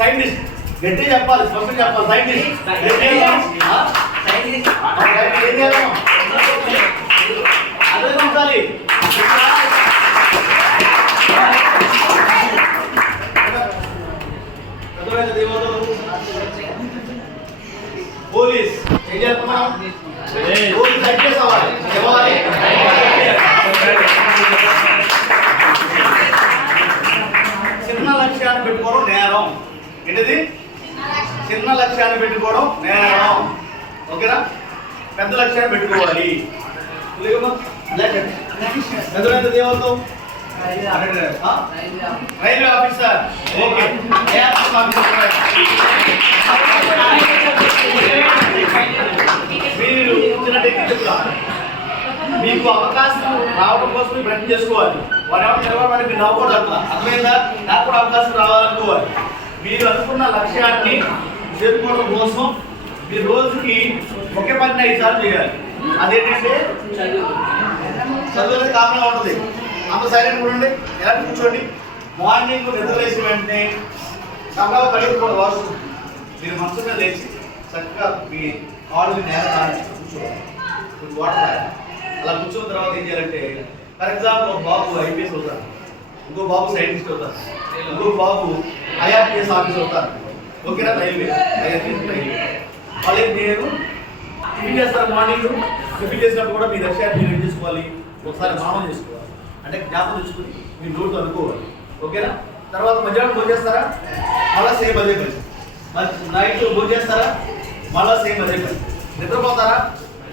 Scientist. గట్టి చెప్పాలి స్పష్టం చెప్పాలి. సైంటిస్ట్. ఏం చేద్దాం అదే దేవతలు? పోలీస్. ఏం చేస్తున్నాం పోలీస్. ఐపీఎస్ చిన్న లక్ష్యాన్ని పెట్టుకోవడం నేరం. ఓకేనా? పెద్ద లక్ష్యాన్ని పెట్టుకోవాలి. పెద్ద రైల్వే ఆఫీసర్. ఓకే మీరు చిన్న టెక్నిక్ మీకు అవకాశం రావడం కోసం మీరు ప్రయత్నం చేసుకోవాలి. వారు ఎవరు నిలబడమని మీరు నవ్వకూడదు అట్లా. అర్థమైందా? నాకు కూడా అవకాశం రావాలనుకోవాలి. మీరు అనుకున్న లక్ష్యాన్ని చేసుకోవడం కోసం మీరు రోజుకి ఒకే పని ఐదు సార్లు చేయాలి. అదేంటంటే చదువు కాకుండా ఉంటుంది. అంత సైలెంట్ ఉండండి ఎలా కూర్చోండి? మార్నింగ్ నిద్ర లేచిన వెంటనే చక్కగా కలుగుకోవడం వాసు మీరు మనసు మీద లేచి చక్కగా మీ కాళ్ళు నేల కాల్చి కూర్చోవాలి. వాటర్ తాగాలి. అలా కూర్చున్న తర్వాత ఏం చేయాలంటే ఫర్ ఎగ్జాంపుల్ ఒక బాబు ఐపీఎస్ అవుతారు. ఇంకో బాబు సైంటిస్ట్ అవుతారు. ఇంకో బాబు ఐఆర్పిఎస్ ఆఫీస్ అవుతారు. ఓకేనా రైల్వే. IRPS railway. వాళ్ళే నేను టిఫిన్ చేస్తారు మార్నింగ్ టిఫిన్ చేసినప్పుడు కూడా మీ లక్ష్యాన్ని మీరు ఏం చేసుకోవాలి. ఒకసారి మామూలు చేసుకోవాలి. అంటే జ్ఞాపకం తెచ్చుకుని మీ నోటు అనుకోవాలి. ఓకేనా? తర్వాత మధ్యాహ్నం భోజనం చేస్తారా? మళ్ళీ సేమ్ అదే పని. నైట్ భోజనం చేస్తారా? మళ్ళీ సేమ్ అదే పని. నిద్రపోతారా?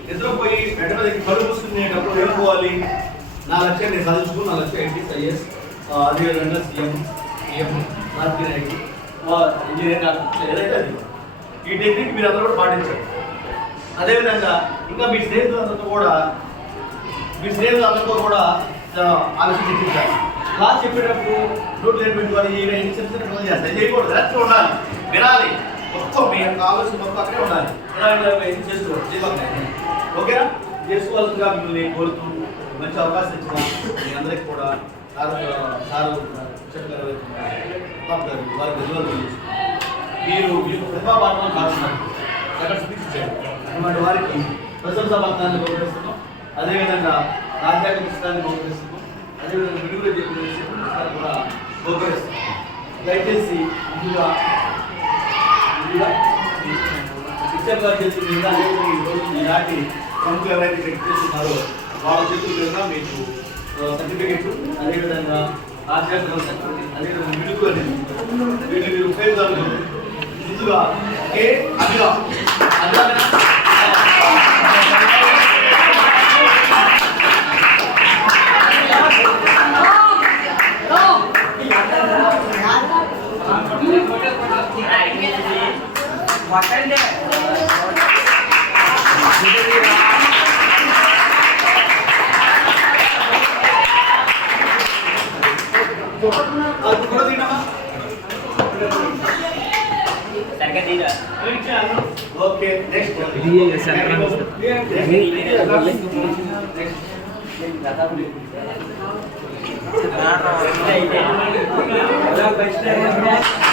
నిద్రపోయి బెడ్ మీదకి కళ్ళు మూసుకునేటప్పుడు ఏమనుకోవాలి నా లక్ష్యం నేను చదువుకుని నా లక్ష్యం ఏంటి? ఐఎస్ అదేవిధంగా సీఎం సీఎం రాజకీయ నాయకుడు. ఇంజనీర్ ఏదైతే అది ఈ టెక్నిక్ మీరు అందరూ కూడా పాటించండి. అదేవిధంగా ఇంకా మీ స్నేహితులందరితో కూడా మీ స్నేహితులందరితో కూడా ఆ, చెప్పించాలి క్లాస్ చెప్పేటప్పుడు నోట్ లేని పెట్టుకోవాలి ఈ చిన్న చిన్న పనులు చేస్తాయి చేయకూడదు. రెస్ట్ ఉండాలి. వినాలి. మొత్తం మీ యొక్క ఆలోచన మొత్తం అక్కడే ఉండాలి. వినాలి? చేసుకోవాలి. చేయబాకండి. ఓకేనా? చేసుకోవాల్సిందిగా మిమ్మల్ని కోరుతూ మంచి అవకాశం ఇచ్చిన మీ అందరికి కూడా సార్ సార్ వారి మీరు మీకు ప్రతిభా అటువంటి వారికి ప్రశంసా పత్రాన్ని బహుకరిస్తున్నాం. అదేవిధంగా రాజ్యాంగ పుస్తకాన్ని బహుకరిస్తున్నాం. అదేవిధంగా విడుదల చెప్పిన పుస్తకాన్ని కూడా బహుకరిస్తున్నాం. దయచేసి ముందుగా ముందుగా శిక్షణ గారి చేతుల మీద ఈనాటి ప్రముఖులు ఎవరైతే ఇక్కడ చేస్తున్నారో వాళ్ళ చేతుల మీద మీకు సర్టిఫికెట్ అదేవిధంగా రాజ్యాంగ సర్టిఫికెట్ అదేవిధంగా విడుదల అనేది. వీళ్ళు మీరు ఉపయోగాలు ముందుగా అభిరామేనా? అది కూడా ఓకే నెక్స్ట్ Nah,